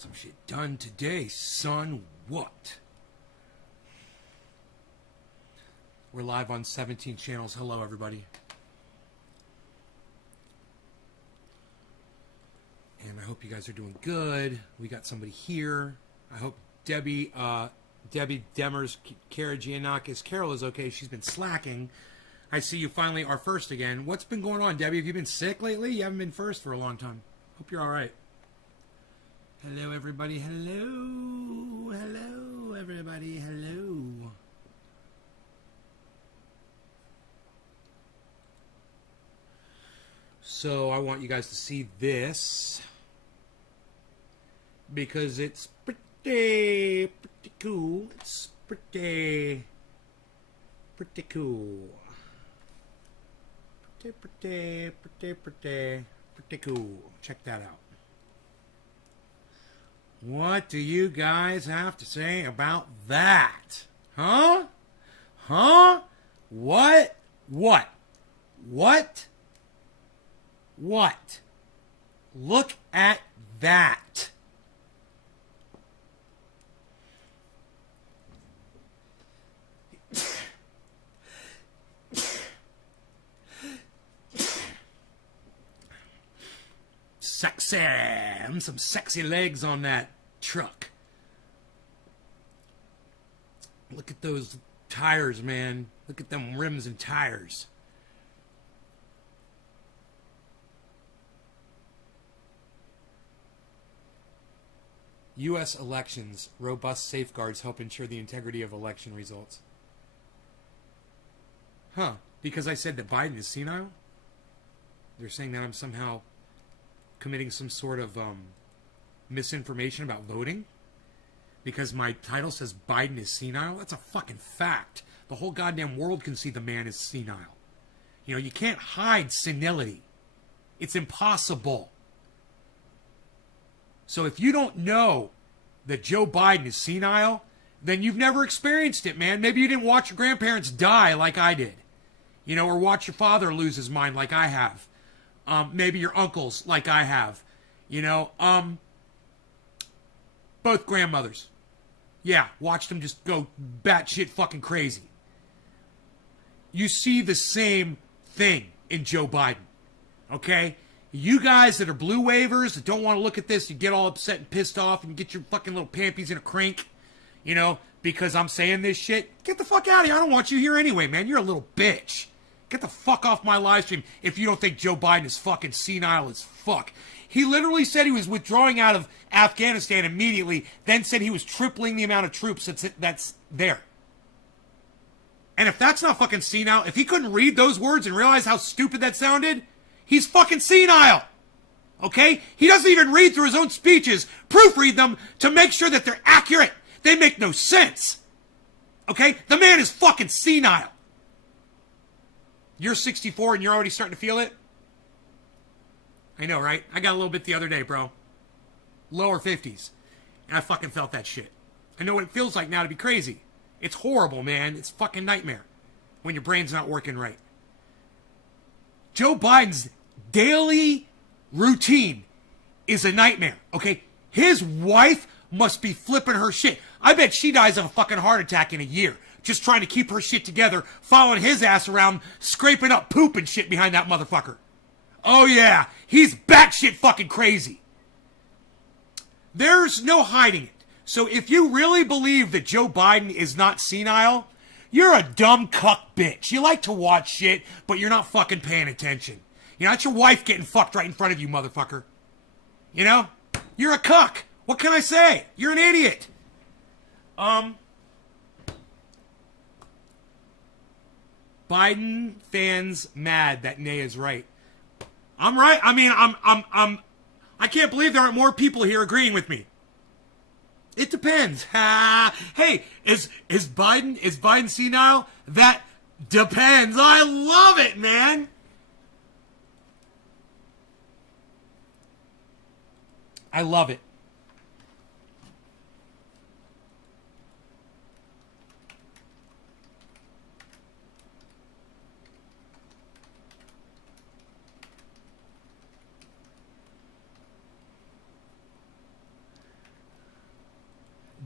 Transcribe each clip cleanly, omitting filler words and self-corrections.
Some shit done today, son. What? We're live on 17 channels. Hello, everybody. And I hope you guys are doing good. We got somebody here. I hope Debbie Demers Karagianakis Carol is okay. She's been slacking. I see you finally are first again. What's been going on, Debbie? Have you been sick lately? You haven't been first for a long time. Hope you're all right. Hello, everybody. Hello. Hello, everybody. Hello. So I want you guys to see this because it's pretty cool. It's pretty cool. Pretty cool. Check that out. What do you guys have to say about that? Huh? Huh? What? What? What? What? Look at that. Sexy. Some sexy legs on that truck. Look at those tires, man. Look at them rims and tires. U.S. elections. Robust safeguards help ensure the integrity of election results. Huh. Because I said that Biden is senile? They're saying that I'm somehow committing some sort of misinformation about voting? Because my title says Biden is senile? That's a fucking fact. The whole goddamn world can see the man is senile. You know, you can't hide senility. It's impossible. So if you don't know that Joe Biden is senile, then you've never experienced it, man. Maybe you didn't watch your grandparents die like I did. You know, or watch your father lose his mind like I have. Maybe your uncles like I have. You know, both grandmothers. Yeah, watched them just go batshit fucking crazy. You see the same thing in Joe Biden. Okay? You guys that are blue wavers that don't want to look at this, you get all upset and pissed off and get your fucking little pampies in a crank, you know, because I'm saying this shit. Get the fuck out of here. I don't want you here anyway, man. You're a little bitch. Get the fuck off my live stream if you don't think Joe Biden is fucking senile as fuck. He literally said he was withdrawing out of Afghanistan immediately, then said he was tripling the amount of troops that's there. And if that's not fucking senile, if he couldn't read those words and realize how stupid that sounded, he's fucking senile. Okay? He doesn't even read through his own speeches, proofread them to make sure that they're accurate. They make no sense. Okay? The man is fucking senile. You're 64 and you're already starting to feel it? I know, right? I got a little bit the other day, bro. Lower 50s. And I fucking felt that shit. I know what it feels like now to be crazy. It's horrible, man. It's a fucking nightmare when your brain's not working right. Joe Biden's daily routine is a nightmare, okay? His wife must be flipping her shit. I bet she dies of a fucking heart attack in a year. Just trying to keep her shit together, following his ass around, scraping up poop and shit behind that motherfucker. Oh yeah, he's batshit fucking crazy. There's no hiding it. So if you really believe that Joe Biden is not senile, you're a dumb cuck bitch. You like to watch shit, but you're not fucking paying attention. You know, that's your wife getting fucked right in front of you, motherfucker. You know? You're a cuck. What can I say? You're an idiot. Biden fans mad that Nay is right. I'm right. I mean, I can't believe there aren't more people here agreeing with me. It depends. Hey, is Biden senile? That depends. I love it, man. I love it.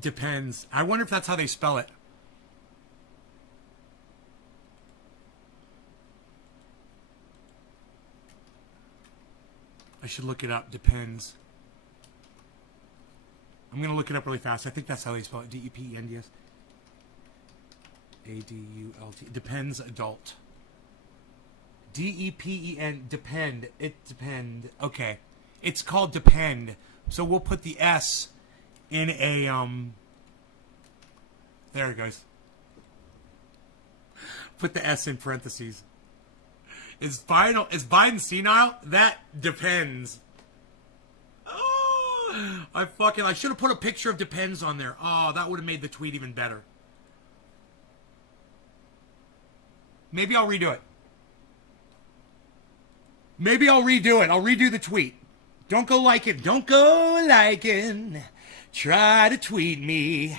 Depends. I wonder if that's how they spell it. I should look it up. Depends. I'm going to look it up really fast. I think that's how they spell it. D-E-P-E-N-D-S. A-D-U-L-T. Depends adult. D-E-P-E-N. Depend. It depend. Okay. It's called depend. So we'll put the S in a, there it goes. Put the S in parentheses. Is Biden senile? That depends. Oh, I should have put a picture of depends on there. Oh, that would have made the tweet even better. Maybe I'll redo it. Maybe I'll redo it. I'll redo the tweet. Don't go liking. Don't go liking. Try to tweet me.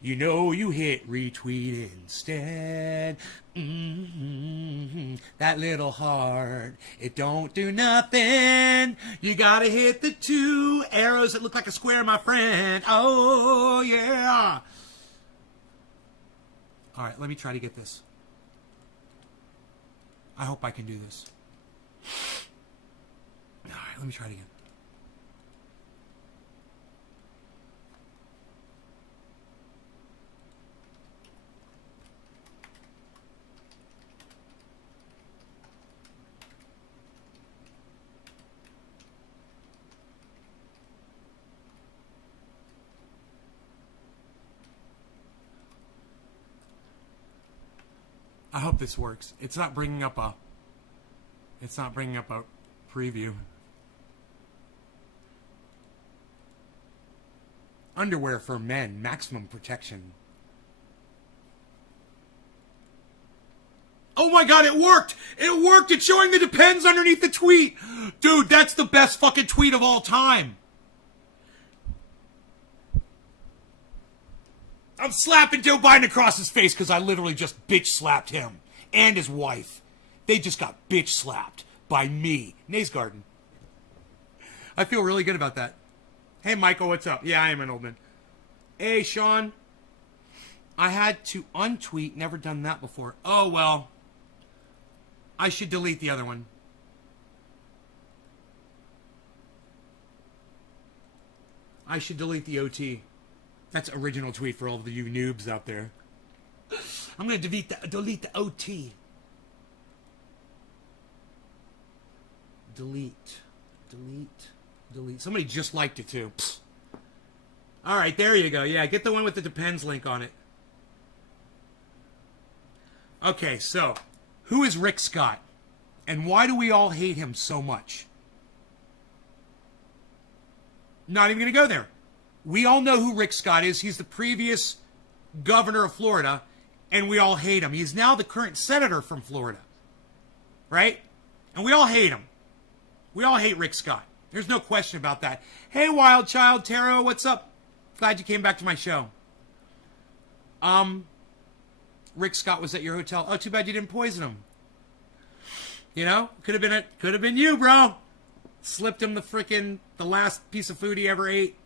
You know you hit retweet instead. That little heart, it don't do nothing. You gotta hit the 2 arrows that look like a square, my friend. Oh, yeah. All right, let me try to get this. I hope I can do this. All right, let me try it again. I hope this works. It's not bringing up a preview. Underwear for men, maximum protection. Oh my god, it worked! It worked! It's showing the depends underneath the tweet! Dude, that's the best fucking tweet of all time! I'm slapping Joe Biden across his face because I literally just bitch slapped him and his wife. They just got bitch slapped by me. Nays Garden. I feel really good about that. Hey, Michael, what's up? Yeah, I am an old man. Hey, Sean. I had to untweet. Never done that before. Oh, well. I should delete the other one. I should delete the OT. That's original tweet for all of you noobs out there. I'm going to delete the OT. Delete. Somebody just liked it too. Psst. All right, there you go. Yeah, get the one with the depends link on it. Okay, so who is Rick Scott? And why do we all hate him so much? Not even going to go there. We all know who Rick Scott is. He's the previous governor of Florida, and we all hate him. He's now the current senator from Florida, right? And we all hate him. We all hate Rick Scott. There's no question about that. Hey, Wild Child Taro, what's up? Glad you came back to my show. Rick Scott was at your hotel. Oh, too bad you didn't poison him. You know, could have been you, bro. Slipped him the last piece of food he ever ate.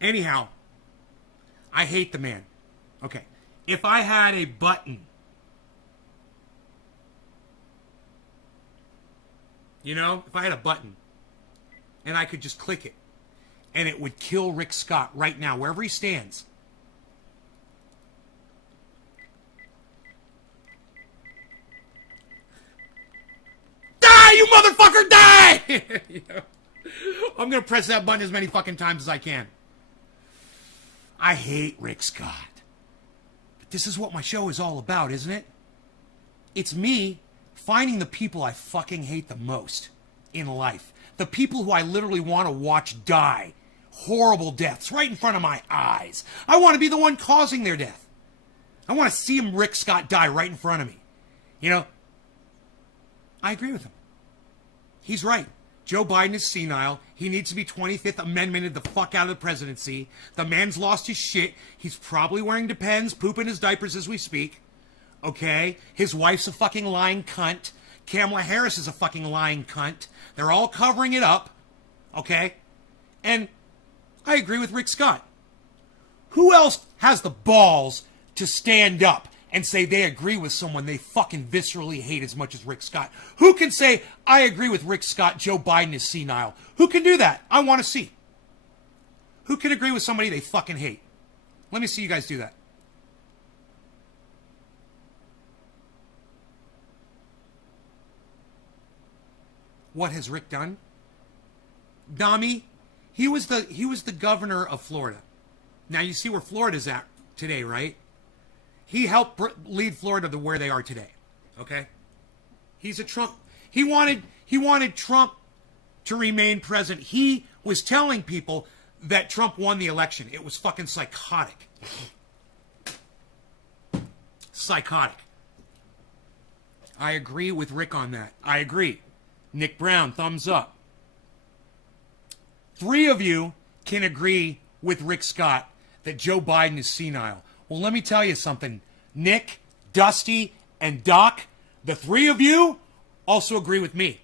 Anyhow, I hate the man. Okay. If I had a button, you know, if I had a button and I could just click it and it would kill Rick Scott right now, wherever he stands. Die, you motherfucker, die! You know? I'm going to press that button as many fucking times as I can. I hate Rick Scott. But this is what my show is all about, isn't it? It's me finding the people I fucking hate the most in life. The people who I literally want to watch die. Horrible deaths right in front of my eyes. I want to be the one causing their death. I want to see Rick Scott die right in front of me. You know, I agree with him. He's right. Joe Biden is senile. He needs to be 25th Amendmented the fuck out of the presidency. The man's lost his shit. He's probably wearing Depends, pooping his diapers as we speak. Okay? His wife's a fucking lying cunt. Kamala Harris is a fucking lying cunt. They're all covering it up. Okay? And I agree with Rick Scott. Who else has the balls to stand up and say they agree with someone they fucking viscerally hate as much as Rick Scott? Who can say, I agree with Rick Scott, Joe Biden is senile? Who can do that? I want to see. Who can agree with somebody they fucking hate? Let me see you guys do that. What has Rick done? Dami, he was the governor of Florida. Now you see where Florida's at today, right? He helped lead Florida to where they are today. Okay? He's a Trump. He wanted Trump to remain president. He was telling people that Trump won the election. It was fucking psychotic. Psychotic. I agree with Rick on that. I agree. Nick Brown, thumbs up. 3 of you can agree with Rick Scott that Joe Biden is senile. Well, let me tell you something. Nick, Dusty, and Doc, the 3 of you also agree with me.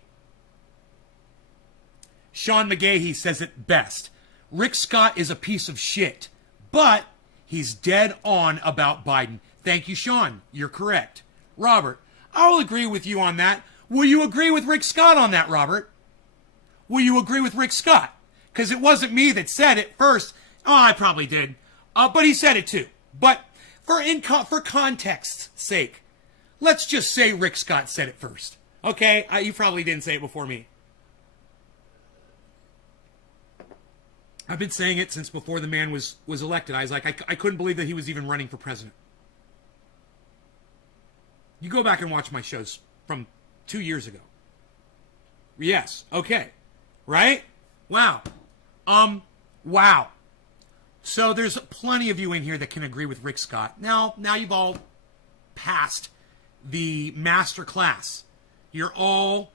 Sean McGahee says it best. Rick Scott is a piece of shit, but he's dead on about Biden. Thank you, Sean. You're correct. Robert, I'll agree with you on that. Will you agree with Rick Scott on that, Robert? Will you agree with Rick Scott? Because it wasn't me that said it first. Oh, I probably did. But he said it too. But for context's sake, let's just say Rick Scott said it first. Okay? You probably didn't say it before me. I've been saying it since before the man was elected. I was like, I couldn't believe that he was even running for president. You go back and watch my shows from 2 years ago. Yes. Okay. Right? Wow. Wow. So there's plenty of you in here that can agree with Rick Scott. Now you've all passed the master class. You're all,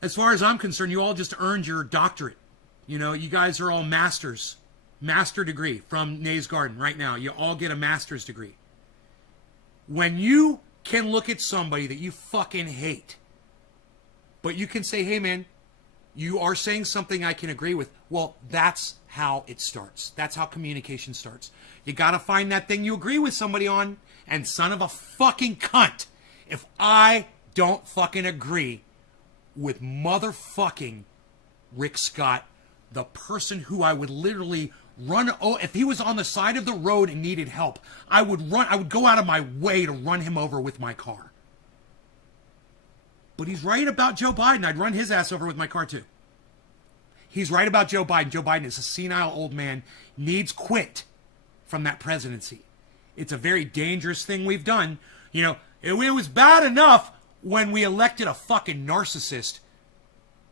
as far as I'm concerned, you all just earned your doctorate. You know, you guys are all masters. Master degree from Nays Garden right now. You all get a master's degree. When you can look at somebody that you fucking hate, but you can say, hey man, you are saying something I can agree with. Well, that's how it starts. That's how communication starts. You gotta find that thing you agree with somebody on. And son of a fucking cunt, if I don't fucking agree with motherfucking Rick Scott, the person who I would literally run, if he was on the side of the road and needed help, I would go out of my way to run him over with my car. But he's right about Joe Biden. I'd run his ass over with my car too. He's right about Joe Biden. Joe Biden is a senile old man, needs quit from that presidency. It's a very dangerous thing we've done. You know, it was bad enough when we elected a fucking narcissist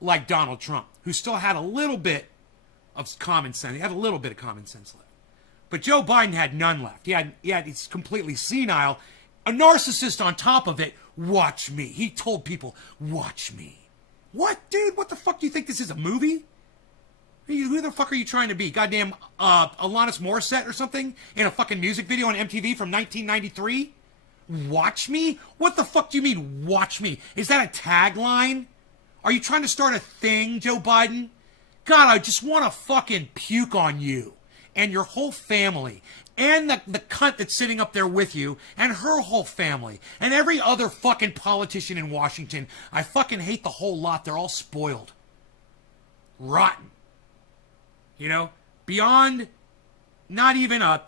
like Donald Trump, who still had a little bit of common sense. He had a little bit of common sense left. But Joe Biden had none left. He's completely senile. A narcissist on top of it. Watch me. He told people, watch me. What, dude? What the fuck do you think this is, a movie? Who the fuck are you trying to be? Goddamn Alanis Morissette or something? In a fucking music video on MTV from 1993? Watch me? What the fuck do you mean, watch me? Is that a tagline? Are you trying to start a thing, Joe Biden? God, I just want to fucking puke on you and your whole family and the cunt that's sitting up there with you and her whole family and every other fucking politician in Washington. I fucking hate the whole lot. They're all spoiled. Rotten. You know? Beyond not even a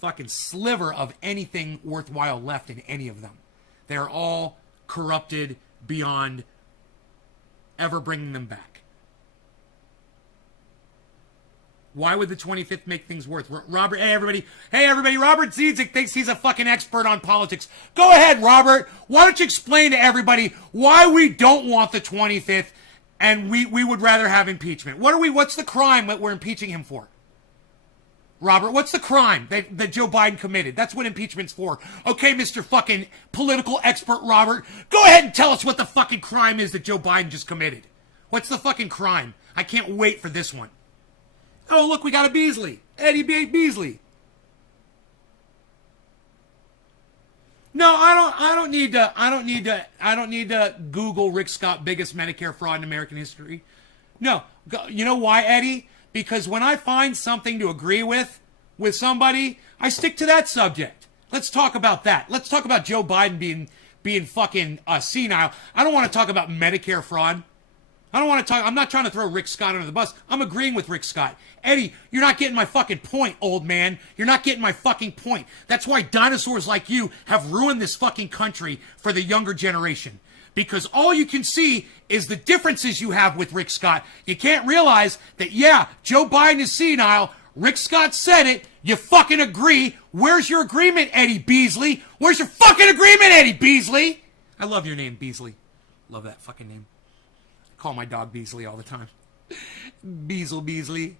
fucking sliver of anything worthwhile left in any of them. They're all corrupted beyond ever bringing them back. Why would the 25th make things worse? Robert, hey everybody, Robert Zizek thinks he's a fucking expert on politics. Go ahead, Robert. Why don't you explain to everybody why we don't want the 25th and we would rather have impeachment? What's the crime that we're impeaching him for? Robert, what's the crime that Joe Biden committed? That's what impeachment's for. Okay, Mr. fucking political expert Robert, go ahead and tell us what the fucking crime is that Joe Biden just committed. What's the fucking crime? I can't wait for this one. Oh, look, we got a Beasley. Eddie B. Beasley. No, I don't need to. I don't need to Google Rick Scott biggest Medicare fraud in American history. No, you know why, Eddie? Because when I find something to agree with somebody, I stick to that subject. Let's talk about that. Let's talk about Joe Biden being fucking senile. I don't want to talk about Medicare fraud. I don't want to talk. I'm not trying to throw Rick Scott under the bus. I'm agreeing with Rick Scott. Eddie, you're not getting my fucking point, old man. You're not getting my fucking point. That's why dinosaurs like you have ruined this fucking country for the younger generation. Because all you can see is the differences you have with Rick Scott. You can't realize that, yeah, Joe Biden is senile. Rick Scott said it. You fucking agree. Where's your agreement, Eddie Beasley? Where's your fucking agreement, Eddie Beasley? I love your name, Beasley. Love that fucking name. I call my dog Beasley all the time. Beasley.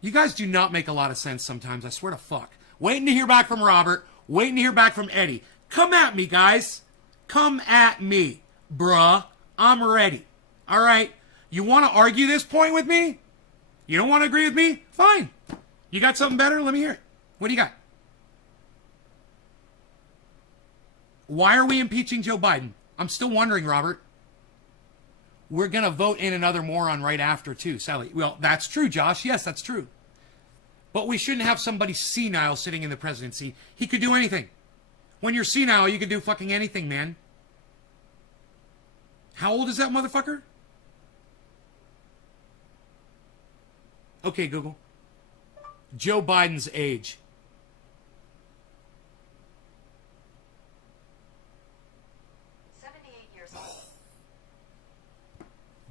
You guys do not make a lot of sense sometimes, I swear to fuck. Waiting to hear back from Robert. Waiting to hear back from Eddie. Come at me, guys. Come at me, bruh. I'm ready. All right? You want to argue this point with me? You don't want to agree with me? Fine. You got something better? Let me hear it. What do you got? Why are we impeaching Joe Biden? I'm still wondering, Robert. We're going to vote in another moron right after, too, Sally. Well, that's true, Josh. Yes, that's true. But we shouldn't have somebody senile sitting in the presidency. He could do anything. When you're senile, you can do fucking anything, man. How old is that motherfucker? Okay, Google. Joe Biden's age.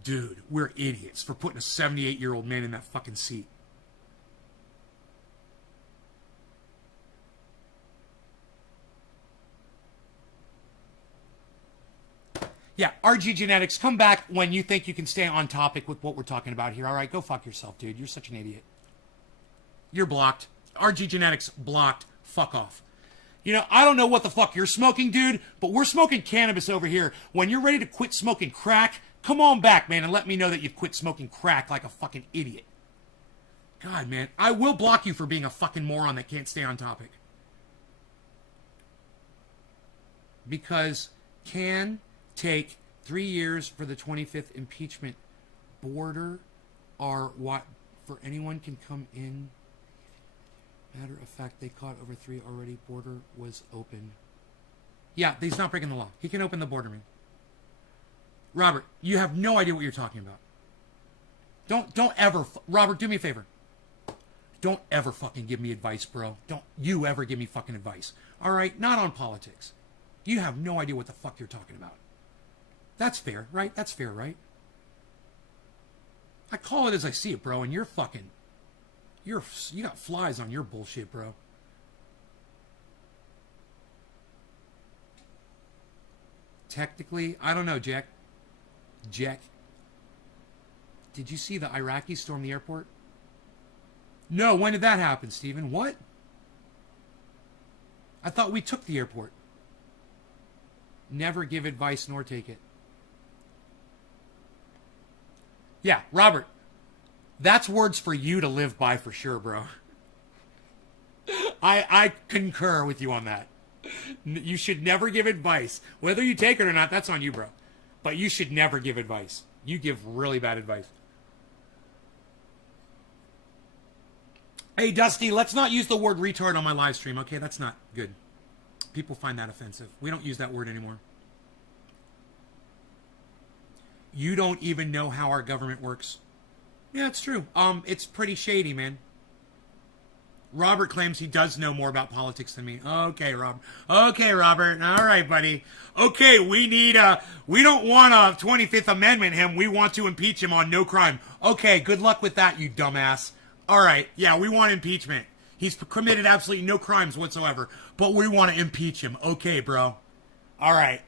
Dude, we're idiots for putting a 78-year-old man in that fucking seat. Yeah, RG Genetics, come back when you think you can stay on topic with what we're talking about here. All right, go fuck yourself, dude. You're such an idiot. You're blocked. RG Genetics blocked. Fuck off. You know, I don't know what the fuck you're smoking, dude, but we're smoking cannabis over here. When you're ready to quit smoking crack, come on back, man, and let me know that you've quit smoking crack like a fucking idiot. God, man, I will block you for being a fucking moron that can't stay on topic. Because can take 3 years for the 25th impeachment. Border are what for anyone can come in. Matter of fact, they caught over 3 already. Border was open. Yeah, he's not breaking the law. He can open the border, man. Robert, you have no idea what you're talking about. Don't ever, Robert, do me a favor. Don't ever fucking give me advice, bro. Don't you ever give me fucking advice. All right? Not on politics. You have no idea what the fuck you're talking about. That's fair, right? That's fair, right? I call it as I see it, bro, and you're fucking... You got flies on your bullshit, bro. Technically, I don't know, Jack. Jack. Did you see the Iraqis storm the airport? No, when did that happen, Stephen? What? I thought we took the airport. Never give advice nor take it. Yeah, Robert. That's words for you to live by for sure, bro. I concur with you on that. You should never give advice. Whether you take it or not, that's on you, bro. But you should never give advice. You give really bad advice. Hey, Dusty, let's not use the word retard on my live stream, okay? That's not good. People find that offensive. We don't use that word anymore. You don't even know how our government works. Yeah, it's true. It's pretty shady, man. Robert claims he does know more about politics than me. Okay, Rob. Okay, Robert. All right, buddy. Okay, we don't want a 25th Amendment him. We want to impeach him on no crime. Okay, good luck with that, you dumbass. All right, yeah, we want impeachment. He's committed absolutely no crimes whatsoever, but we want to impeach him. Okay, bro. All right.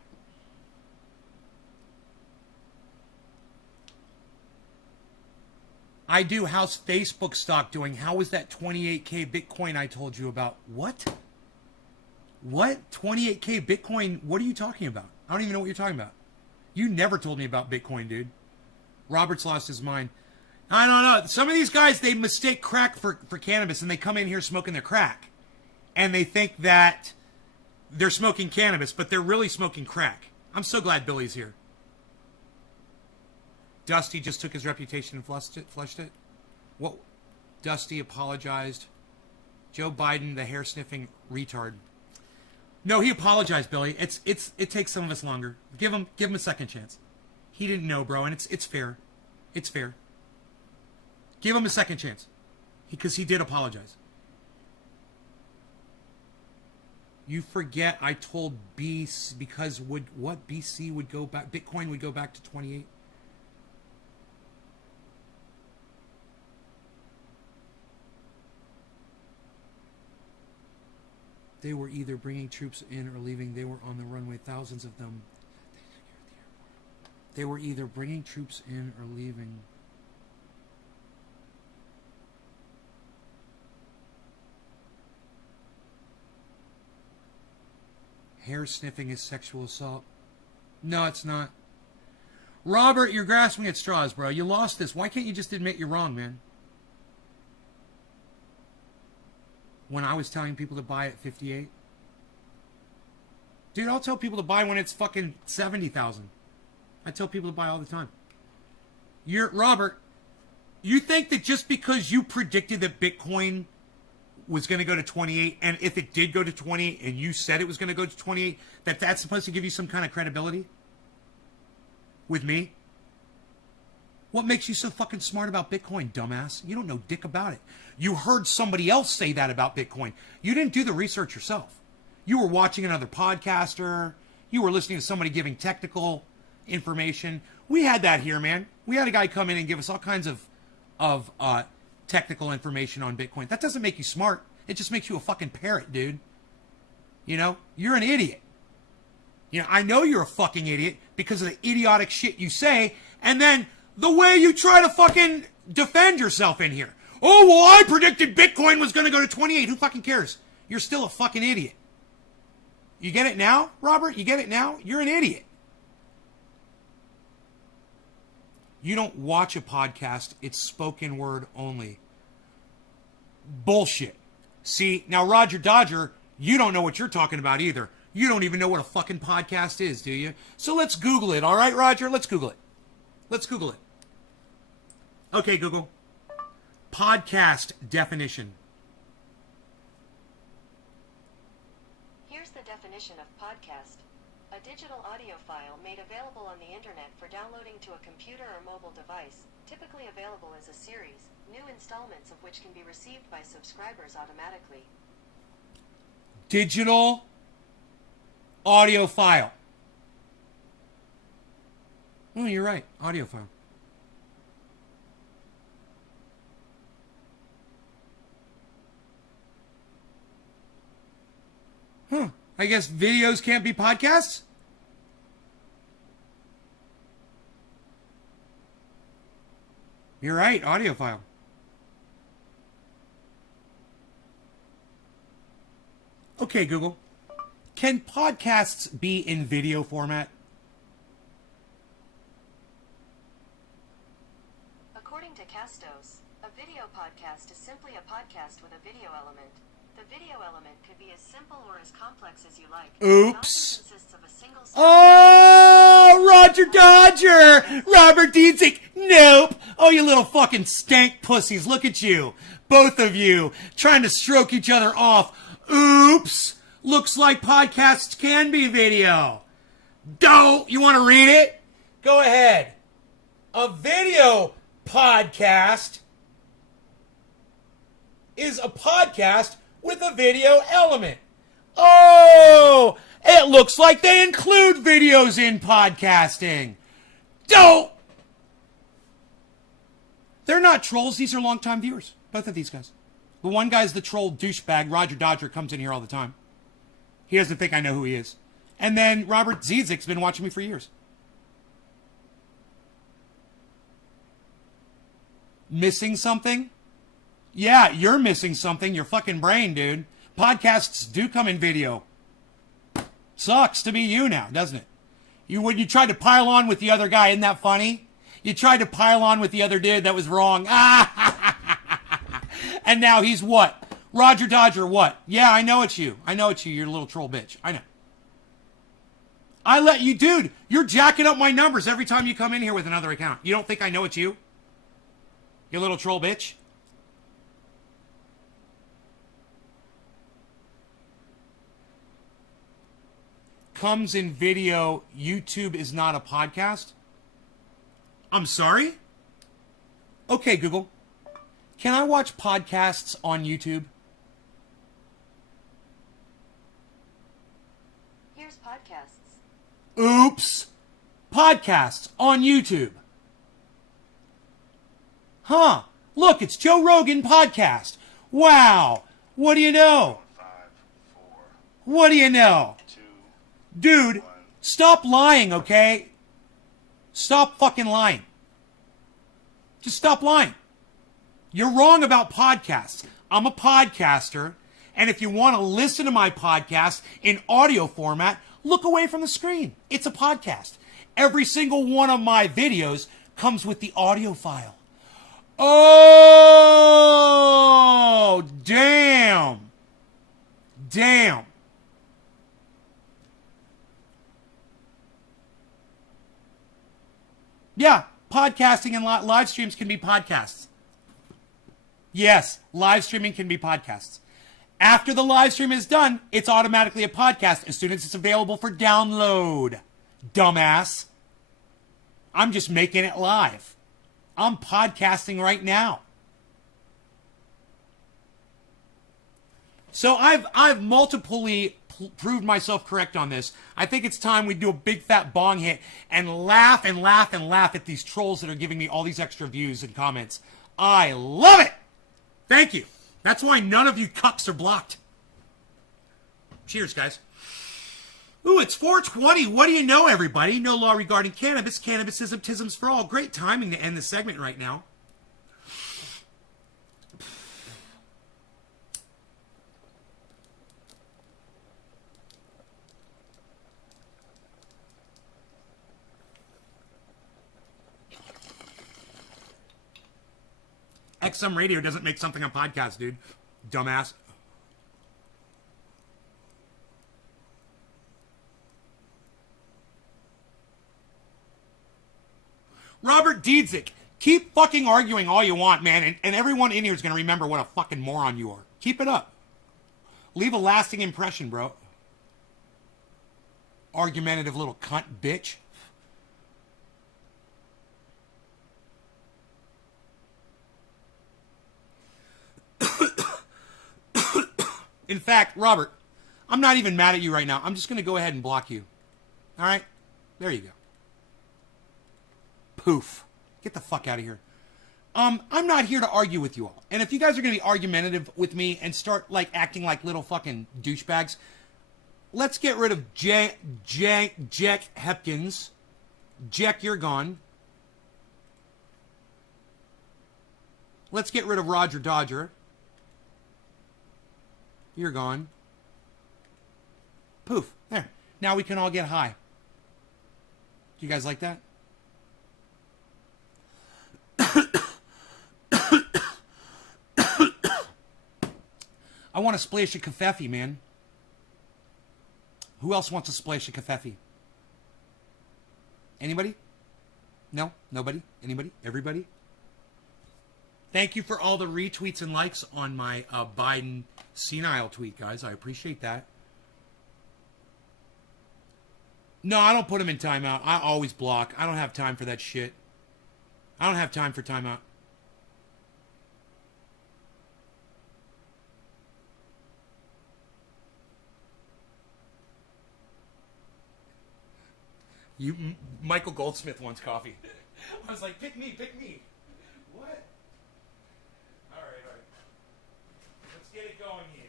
I do. How's Facebook stock doing? How is that 28K Bitcoin I told you about? What? What? 28K Bitcoin? What are you talking about? I don't even know what you're talking about. You never told me about Bitcoin, dude. Robert's lost his mind. I don't know. Some of these guys, they mistake crack for cannabis, and they come in here smoking their crack. And they think that they're smoking cannabis, but they're really smoking crack. I'm so glad Billy's here. Dusty just took his reputation and flushed it. What? Dusty apologized. Joe Biden, the hair-sniffing retard. No, he apologized, Billy. It takes some of us longer. Give him a second chance. He didn't know, bro, and it's fair. It's fair. Give him a second chance. Because he did apologize. You forget I told B because BC would go back, Bitcoin would go back to 28. They were either bringing troops in or leaving. They were on the runway, thousands of them. They were either bringing troops in or leaving. Hair sniffing is sexual assault. No, it's not. Robert, you're grasping at straws, bro. You lost this. Why can't you just admit you're wrong, man? When I was telling people to buy at 58. Dude, I'll tell people to buy when it's fucking 70,000. I tell people to buy all the time. Robert, you think that just because you predicted that Bitcoin was going to go to 28, and if it did go to 28 and you said it was going to go to 28, that's supposed to give you some kind of credibility? With me? What makes you so fucking smart about Bitcoin, dumbass? You don't know dick about it. You heard somebody else say that about Bitcoin. You didn't do the research yourself. You were watching another podcaster. You were listening to somebody giving technical information. We had that here, man. We had a guy come in and give us all kinds of technical information on Bitcoin. That doesn't make you smart. It just makes you a fucking parrot, dude. You know, you're an idiot. You know, I know you're a fucking idiot because of the idiotic shit you say, and then the way you try to fucking defend yourself in here. Oh, well, I predicted Bitcoin was going to go to 28. Who fucking cares? You're still a fucking idiot. You get it now, Robert? You get it now? You're an idiot. You don't watch a podcast. It's spoken word only. Bullshit. See, now Roger Dodger, you don't know what you're talking about either. You don't even know what a fucking podcast is, do you? So let's Google it, all right, Roger? Let's Google it. Let's Google it. Okay, Google. Podcast definition. Here's the definition of podcast. A digital audio file made available on the internet for downloading to a computer or mobile device, typically available as a series, new installments of which can be received by subscribers automatically. Digital audio file. Oh, you're right. Audio file. Huh. I guess videos can't be podcasts? You're right. Audio file. Okay, Google. Can podcasts be in video format? According to Castos, a video podcast is simply a podcast with a video element. The video element could be as simple or as complex as you like. Oops. It often consists of a single Oh, Roger Dodger! Robert Dietzick! Nope! Oh, you little fucking stank pussies. Look at you. Both of you trying to stroke each other off. Oops! Looks like podcasts can be video. Don't! You want to read it? Go ahead. A video podcast is a podcast with a video element. Oh! It looks like they include videos in podcasting. Don't! They're not trolls. These are longtime viewers. Both of these guys. The one guy's the troll douchebag. Roger Dodger comes in here all the time. He doesn't think I know who he is. And then Robert Zizek's been watching me for years. Missing something? Yeah, you're missing something. Your fucking brain, dude. Podcasts do come in video. Sucks to be you now, doesn't it? When you tried to pile on with the other guy, isn't that funny? You tried to pile on with the other dude that was wrong. And now he's what? Roger Dodger what? Yeah, I know it's you. I know it's you. You're a little troll bitch. I know. I let you, dude, you're jacking up my numbers every time you come in here with another account. You don't think I know it's you? You little troll bitch. Comes in video. YouTube is not a podcast. I'm sorry? Okay, Google. Can I watch podcasts on YouTube? Here's podcasts. Oops. Podcasts on YouTube. Huh. Look, it's Joe Rogan podcast. Wow. What do you know? 5, 4, What do you know? 2, Dude, stop lying, okay? Stop fucking lying. Just stop lying. You're wrong about podcasts. I'm a podcaster, and if you want to listen to my podcast in audio format, look away from the screen. It's a podcast. Every single one of my videos comes with the audio file. Oh, damn. Damn. Yeah, podcasting and live streams can be podcasts. Yes, live streaming can be podcasts. After the live stream is done, it's automatically a podcast as soon as it's available for download. Dumbass. I'm just making it live. I'm podcasting right now. So I've multiply proved myself correct on this. I think it's time we do a big fat bong hit and laugh and laugh and laugh at these trolls that are giving me all these extra views and comments. I love it. Thank you. That's why none of you cucks are blocked. Cheers, guys. Ooh, it's 4:20. What do you know, everybody? No law regarding cannabis. Cannabisism, tisms for all. Great timing to end the segment right now. XM Radio doesn't make something on podcast, dude. Dumbass. Robert Diedzik, keep fucking arguing all you want, man, and everyone in here is going to remember what a fucking moron you are. Keep it up. Leave a lasting impression, bro. Argumentative little cunt bitch. In fact, Robert, I'm not even mad at you right now. I'm just going to go ahead and block you. All right? There you go. Poof. Get the fuck out of here. I'm not here to argue with you all. And if you guys are going to be argumentative with me and start, like, acting like little fucking douchebags, let's get rid of Jack Hepkins. Jack, you're gone. Let's get rid of Roger Dodger. You're gone. Poof. There. Now we can all get high. Do you guys like that? I want a splash of kafefe, man. Who else wants a splash of kafefe? Anybody? No? Nobody? Anybody? Everybody? Thank you for all the retweets and likes on my Biden Senile tweet, guys. I appreciate that. No, I don't put him in timeout. I always block. I don't have time for that shit. I don't have time for timeout. Michael Goldsmith wants coffee. I was like, pick me, pick me. What? All right. Let's get it going here.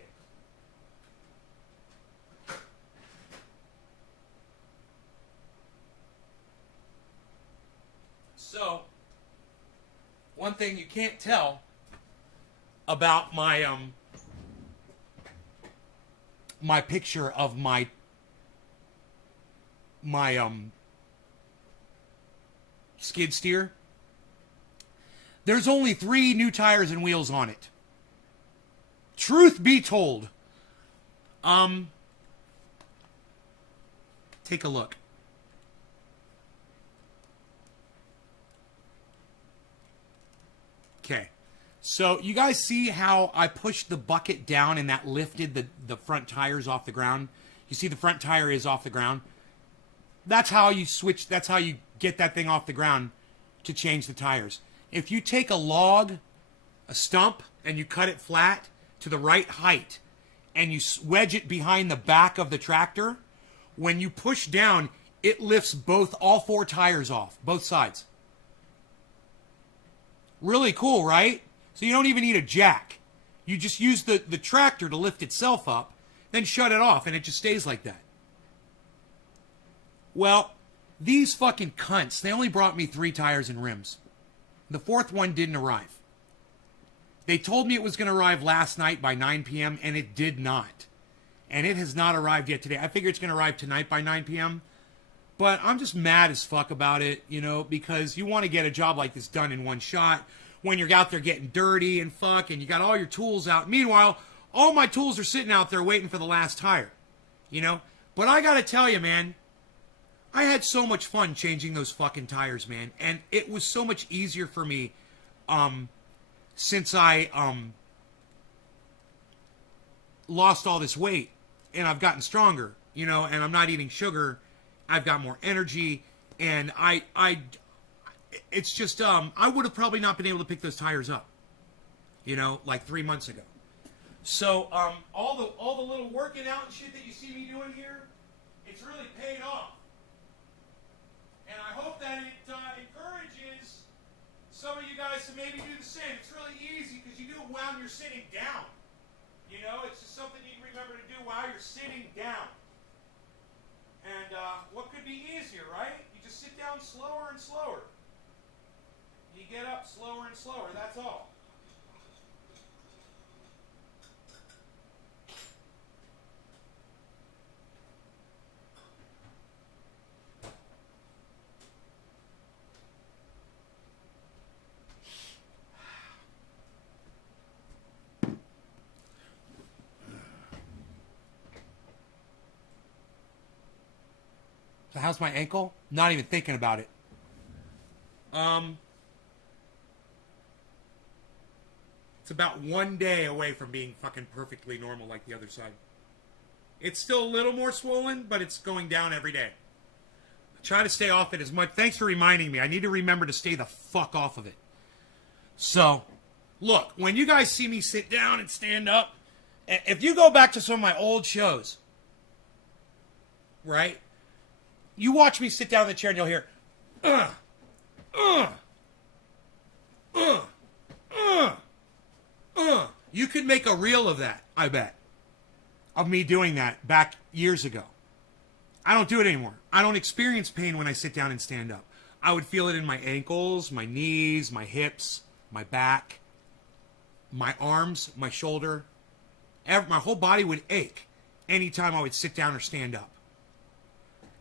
So, one thing you can't tell about my my picture of my skid steer There's only 3 new tires and wheels on it. Truth be told. Take a look. Okay. So you guys see how I pushed the bucket down and that lifted the front tires off the ground? You see the front tire is off the ground? That's how you switch, that's how you get that thing off the ground to change the tires. If you take a log, a stump, and you cut it flat to the right height, and you wedge it behind the back of the tractor, when you push down, it lifts all 4 tires off, both sides. Really cool, right? So you don't even need a jack. You just use the tractor to lift itself up, then shut it off, and it just stays like that. Well, these fucking cunts, they only brought me 3 tires and rims. The 4th one didn't arrive. They told me it was going to arrive last night by 9 p.m., and it did not. And it has not arrived yet today. I figure it's going to arrive tonight by 9 p.m., but I'm just mad as fuck about it, you know, because you want to get a job like this done in one shot when you're out there getting dirty and fuck, and you got all your tools out. Meanwhile, all my tools are sitting out there waiting for the last tire, you know? But I got to tell you, man, I had so much fun changing those fucking tires, man. And it was so much easier for me since I lost all this weight and I've gotten stronger, you know, and I'm not eating sugar. I've got more energy, and it's just, I would have probably not been able to pick those tires up, you know, like 3 months ago. So, all the little working out and shit that you see me doing here, it's really paid off. And I hope that it encourages some of you guys to maybe do the same. It's really easy because you do it while you're sitting down. You know, it's just something you can remember to do while you're sitting down. And what could be easier, right? You just sit down slower and slower. You get up slower and slower, that's all. So how's my ankle? Not even thinking about it. It's about 1 day away from being fucking perfectly normal like the other side. It's still a little more swollen, but it's going down every day. I try to stay off it as much. Thanks for reminding me. I need to remember to stay the fuck off of it. So, look, when you guys see me sit down and stand up, if you go back to some of my old shows, right? You watch me sit down in the chair and you'll hear, You could make a reel of that, I bet. Of me doing that back years ago. I don't do it anymore. I don't experience pain when I sit down and stand up. I would feel it in my ankles, my knees, my hips, my back, my arms, my shoulder. My whole body would ache anytime I would sit down or stand up.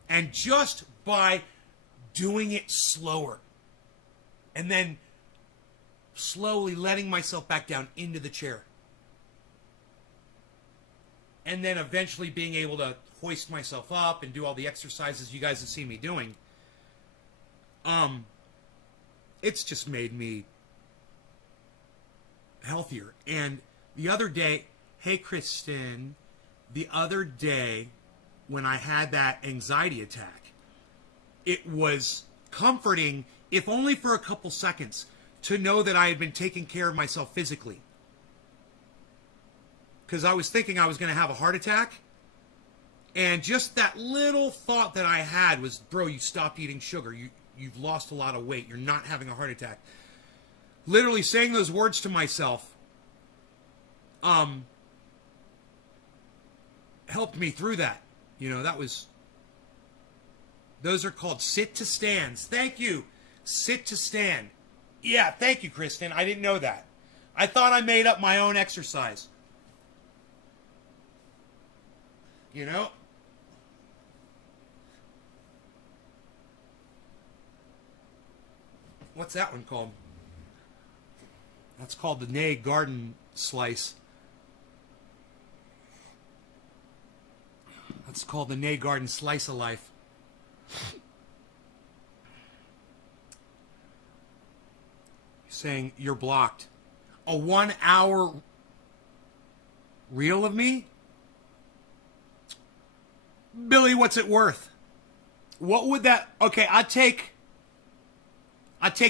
And just by doing it slower and then slowly letting myself back down into the chair and then eventually being able to hoist myself up and do all the exercises you guys have seen me doing, it's just made me healthier. And the other day, hey Kristen, the other day when I had that anxiety attack, it was comforting, if only for a couple seconds, to know that I had been taking care of myself physically. Because I was thinking I was going to have a heart attack. And just that little thought that I had was, bro, you stopped eating sugar. You've lost a lot of weight. You're not having a heart attack. Literally saying those words to myself helped me through that. You know, those are called sit to stands. Thank you. Sit to stand. Yeah, thank you, Kristen. I didn't know that. I thought I made up my own exercise. You know? What's that one called? That's called the Nay Garden Slice. That's called the Nay Garden Slice of Life. Saying you're blocked. A 1 hour reel of me? Billy, what's it worth? What would that... Okay, I take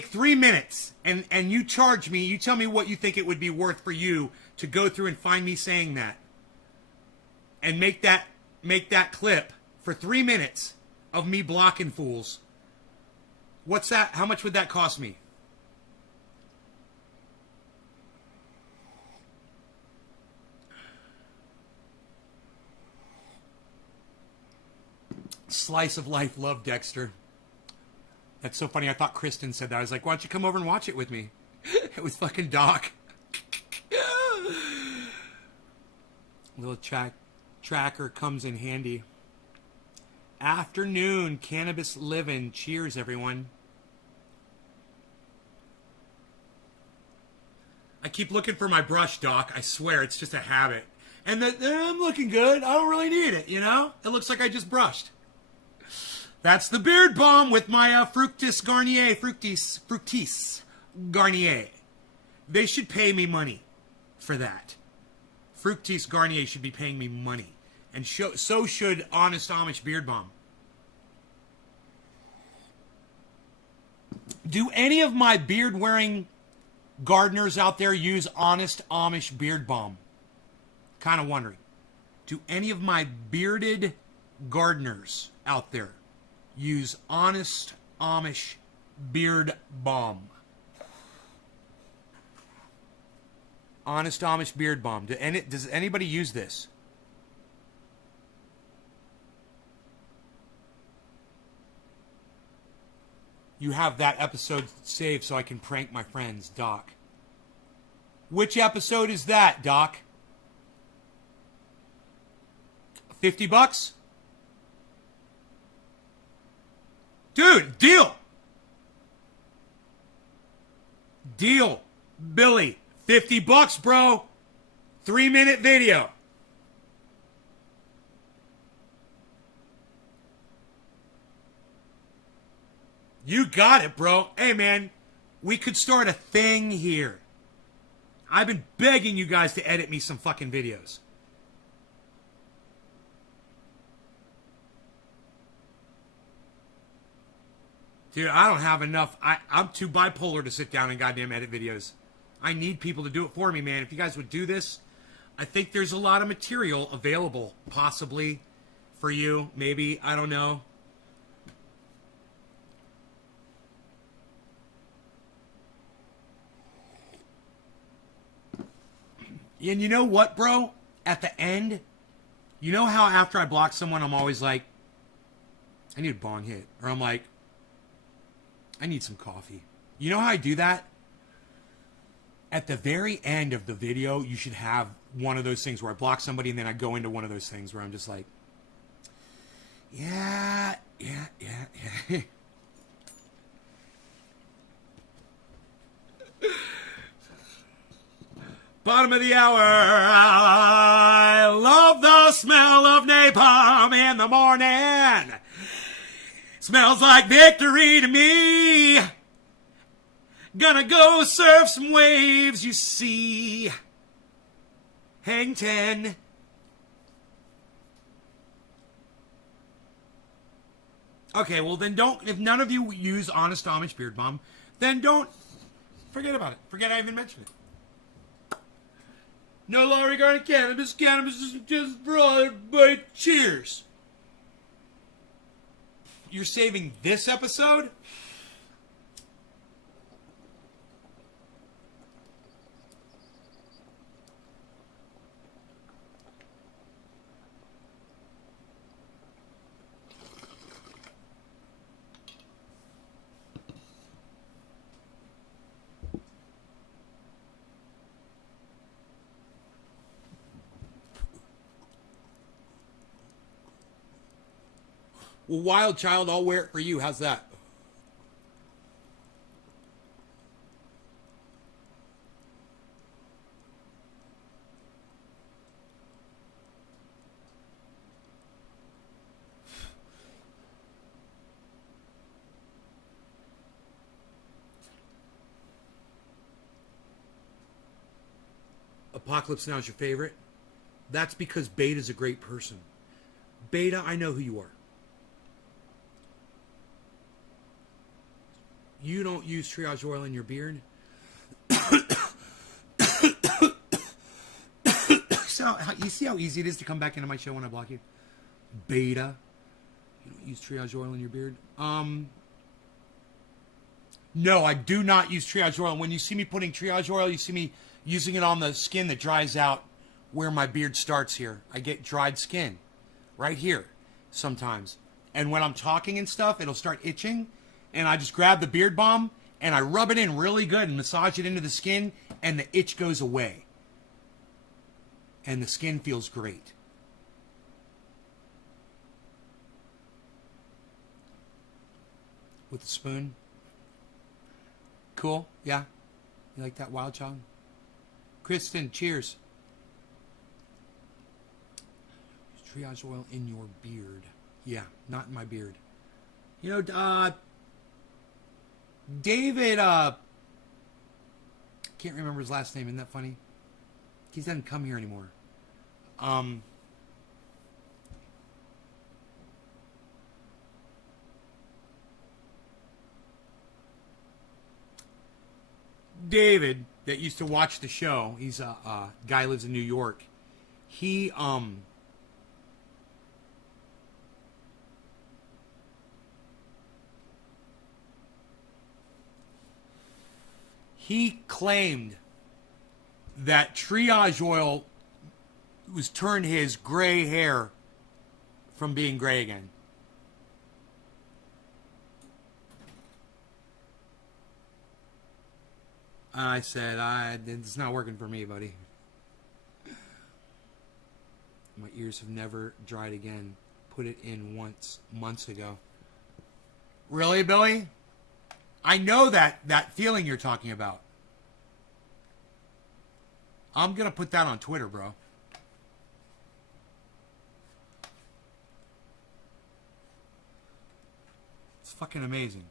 3 minutes and you charge me. You tell me what you think it would be worth for you to go through and find me saying that. And make that clip for 3 minutes of me blocking fools. What's that? How much would that cost me? Slice of life, love Dexter. That's so funny. I thought Kristen said that. I was like, why don't you come over and watch it with me? It was fucking Doc. Little tracker comes in handy. Afternoon, cannabis living. Cheers, everyone. I keep looking for my brush, Doc. I swear, it's just a habit. And I'm looking good. I don't really need it, you know? It looks like I just brushed. That's the beard balm with my Fructis Garnier. They should pay me money for that. Fructis Garnier should be paying me money. And so should Honest Amish Beard Balm. Do any of my beard-wearing gardeners out there use Honest Amish Beard Balm? Kind of wondering. Do any of my bearded gardeners out there use Honest Amish Beard Balm? Honest Amish Beard Balm. Does anybody use this? You have that episode saved so I can prank my friends, Doc. Which episode is that, Doc? $50? Dude, deal! Deal, Billy. $50, bro. 3-minute video. You got it, bro. Hey, man, we could start a thing here. I've been begging you guys to edit me some fucking videos. Dude, I don't have enough. I'm too bipolar to sit down and goddamn edit videos. I need people to do it for me, man. If you guys would do this, I think there's a lot of material available, possibly, for you. Maybe, I don't know. And you know what, bro? At the end, you know how after I block someone, I'm always like, I need a bong hit. Or I'm like, I need some coffee. You know how I do that? At the very end of the video, you should have one of those things where I block somebody and then I go into one of those things where I'm just like, yeah. Bottom of the hour. I love the smell of napalm in the morning. Smells like victory to me. Gonna go surf some waves, you see. Hang 10. Okay, well then don't, if none of you use Honest Amish Beard Balm, then don't, forget about it. Forget I even mentioned it. No law regarding cannabis. Cannabis is just for all everybody. Cheers. You're saving this episode? Well, Wild Child, I'll wear it for you. How's that? Apocalypse Now is your favorite. That's because Beta's a great person. Beta, I know who you are. You don't use triage oil in your beard. So, you see how easy it is to come back into my show when I block you? Beta. You don't use triage oil in your beard? No, I do not use triage oil. When you see me putting triage oil, you see me using it on the skin that dries out where my beard starts here. I get dried skin right here sometimes. And when I'm talking and stuff, it'll start itching. And I just grab the beard balm and I rub it in really good and massage it into the skin, and the itch goes away. And the skin feels great. With a spoon. Cool, yeah. You like that, Wild Child? Kristen, cheers. Triage oil in your beard. Yeah, not in my beard. You know, David, can't remember his last name. Isn't that funny? He doesn't come here anymore. David, that used to watch the show, he's a guy who lives in New York. He claimed that triage oil was turned his gray hair from being gray again. I said, it's not working for me, buddy. My ears have never dried again. Put it in once, months ago. Really, Billy? I know that feeling you're talking about. I'm going to put that on Twitter, bro. It's fucking amazing.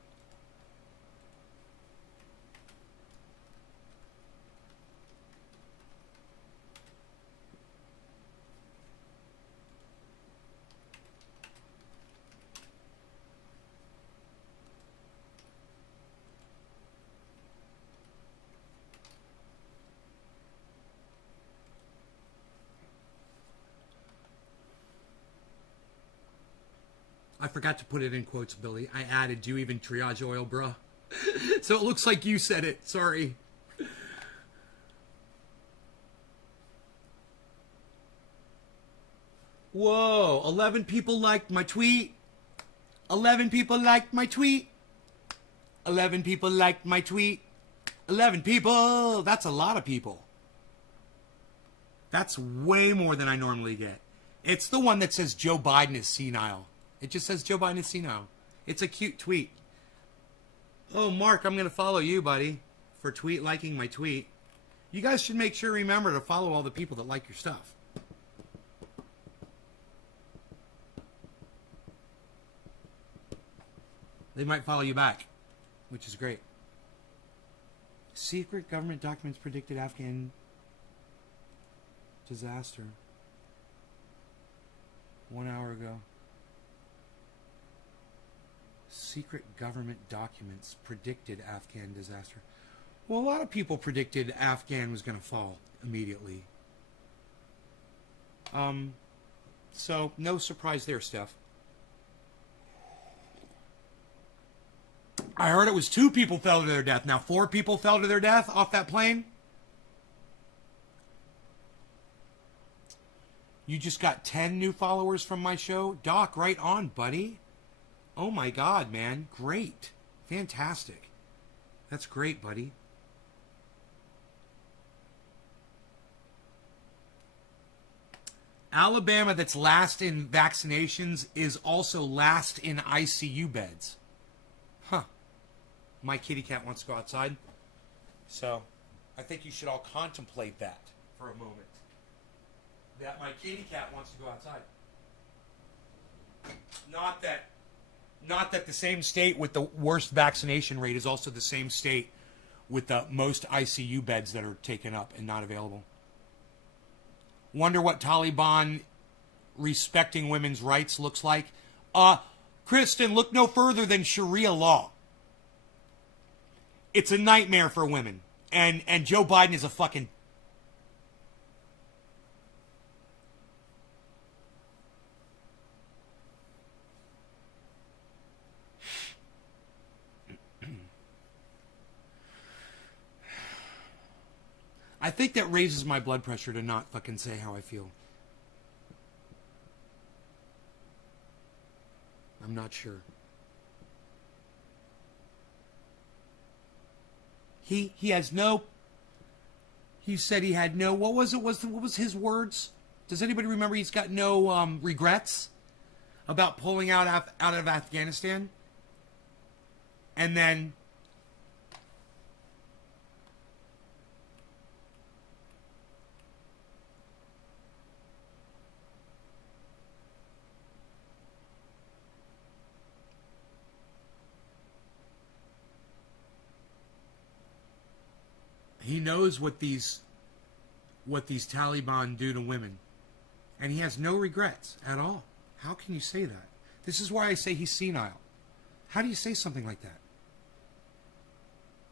I forgot to put it in quotes, Billy. I added, do you even triage oil, bruh? So it looks like you said it. Sorry. Whoa, 11 people liked my tweet. 11 people liked my tweet. 11 people liked my tweet. 11 people. That's a lot of people. That's way more than I normally get. It's the one that says Joe Biden is senile. It just says Joe Biden is senile. It's a cute tweet. Oh, Mark, I'm going to follow you, buddy, for liking my tweet. You guys should make sure, remember, to follow all the people that like your stuff. They might follow you back, which is great. Secret government documents predicted Afghan disaster. 1 hour ago. Secret government documents predicted Afghan disaster. Well, a lot of people predicted Afghan was going to fall immediately. So no surprise there, Steph. I heard it was 2 people fell to their death. Now 4 people fell to their death off that plane. You just got 10 new followers from my show? Doc, right on, buddy. Oh my God, man. Great. Fantastic. That's great, buddy. Alabama, that's last in vaccinations, is also last in ICU beds. Huh. My kitty cat wants to go outside. So, I think you should all contemplate that for a moment. That my kitty cat wants to go outside. Not that the same state with the worst vaccination rate is also the same state with the most ICU beds that are taken up and not available. Wonder what Taliban respecting women's rights looks like. Kristen, look no further than Sharia law. It's a nightmare for women. And Joe Biden is a fucking... I think that raises my blood pressure to not fucking say how I feel. I'm not sure. He has no... He said he had no... What was it? What was his words? Does anybody remember? He's got no regrets about pulling out of Afghanistan? And then... He knows what these Taliban do to women. And he has no regrets at all. How can you say that? This is why I say he's senile. How do you say something like that?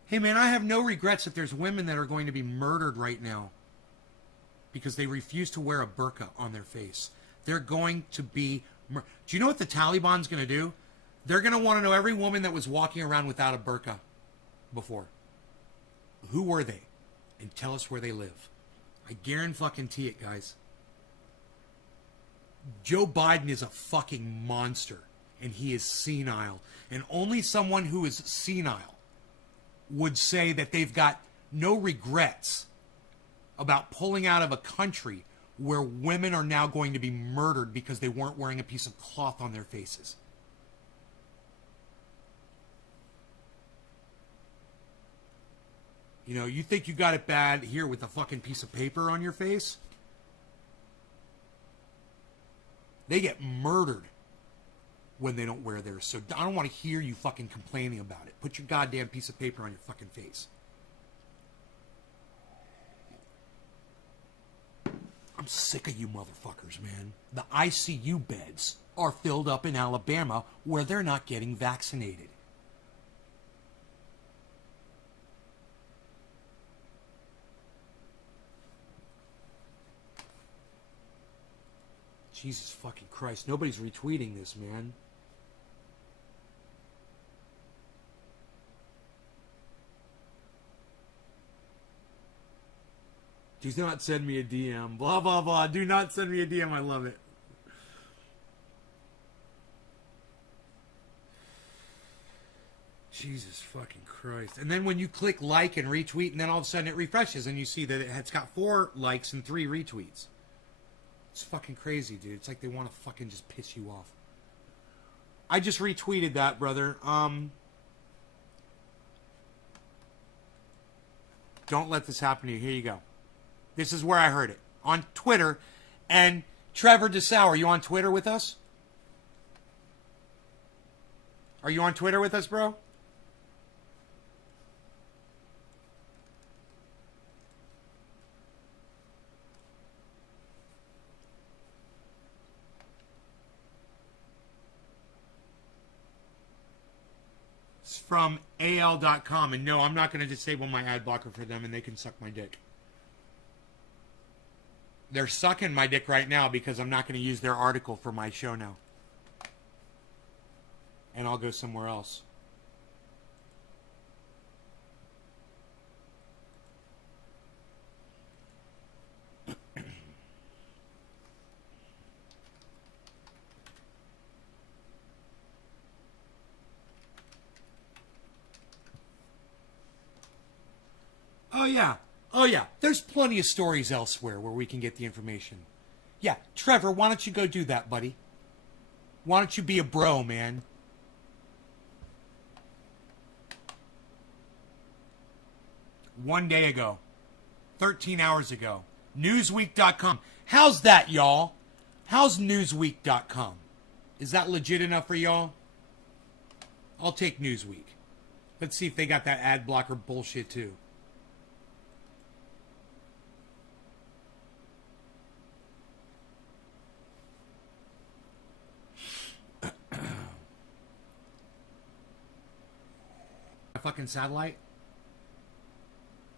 Hey man, I have no regrets that there's women that are going to be murdered right now because they refuse to wear a burqa on their face. They're going to be... Do you know what the Taliban's going to do? They're going to want to know every woman that was walking around without a burqa before. Who were they? And tell us where they live. I guarantee it, guys. Joe Biden is a fucking monster. And he is senile. And only someone who is senile would say that they've got no regrets about pulling out of a country where women are now going to be murdered because they weren't wearing a piece of cloth on their faces. You know, you think you got it bad here with a fucking piece of paper on your face? They get murdered when they don't wear theirs. So I don't want to hear you fucking complaining about it. Put your goddamn piece of paper on your fucking face. I'm sick of you motherfuckers, man. The ICU beds are filled up in Alabama where they're not getting vaccinated. Jesus fucking Christ. Nobody's retweeting this, man. Do not send me a DM. Blah, blah, blah. Do not send me a DM. I love it. Jesus fucking Christ. And then when you click like and retweet, and then all of a sudden it refreshes, and you see that it's got 4 likes and 3 retweets. It's fucking crazy, dude. It's like they want to fucking just piss you off. I just retweeted that, brother. Don't let this happen to you. Here you go. This is where I heard it. On Twitter. And Trevor DeSauer, are you on Twitter with us? Are you on Twitter with us, bro? From AL.com, and no, I'm not going to disable my ad blocker for them, and they can suck my dick. They're sucking my dick right now because I'm not going to use their article for my show now. And I'll go somewhere else. Oh, yeah. Oh, yeah. There's plenty of stories elsewhere where we can get the information. Yeah, Trevor, why don't you go do that, buddy? Why don't you be a bro, man? One day ago. 13 hours ago. Newsweek.com. How's that, y'all? How's Newsweek.com? Is that legit enough for y'all? I'll take Newsweek. Let's see if they got that ad blocker bullshit, too. fucking satellite?